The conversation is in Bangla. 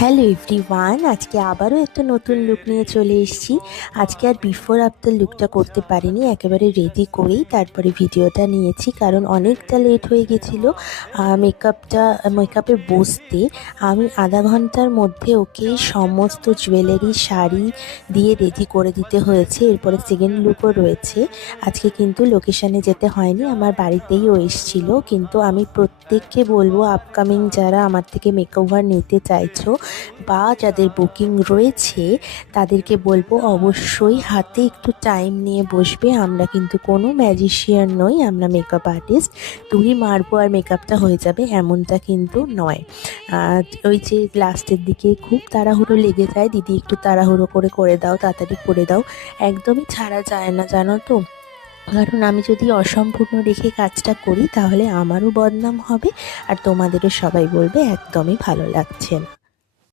হ্যালো এভরিওয়ান, আজকে আবারও একটা নতুন লুক নিয়ে চলে এসেছি। আজকে আর বিফোর আফটার লুকটা করতে পারিনি, একেবারে রেডি করেই তারপরে ভিডিওটা নিয়েছি, কারণ অনেকটা লেট হয়ে গেছিলো মেকআপে বসতে। আমি আধা ঘন্টার মধ্যে ওকে সমস্ত জুয়েলারি শাড়ি দিয়ে রেডি করে দিতে হয়েছে। এরপরে সেকেন্ড লুকও রয়েছে। আজকে কিন্তু লোকেশানে যেতে হয়নি, আমার বাড়িতেই ও এসেছিলো। কিন্তু আমি প্রত্যেককে বলবো, আপকামিং যারা আমার থেকে মেকওভার নিতে চাইছো বা যাদের বুকিং রয়েছে তাদেরকে বলবো অবশ্যই হাতে একটু টাইম নিয়ে বসবে। আমরা কিন্তু কোনো ম্যাজিশিয়ান নই, আমরা মেকআপ আর্টিস্ট। তুই মারবো আর মেকআপটা হয়ে যাবে এমনটা কিন্তু নয়। ওই যে লাস্টের দিকে খুব তাড়াহুড়ো লেগে যায়, দিদি একটু তাড়াহুড়ো করে দাও, তাড়াতাড়ি করে দাও, একদমই ছাড়া যায় না জানো তো। কারণ আমি যদি অসম্পূর্ণ রেখে কাজটা করি তাহলে আমারও বদনাম হবে আর তোমাদেরও সবাই বলবে একদমই ভালো লাগছে না।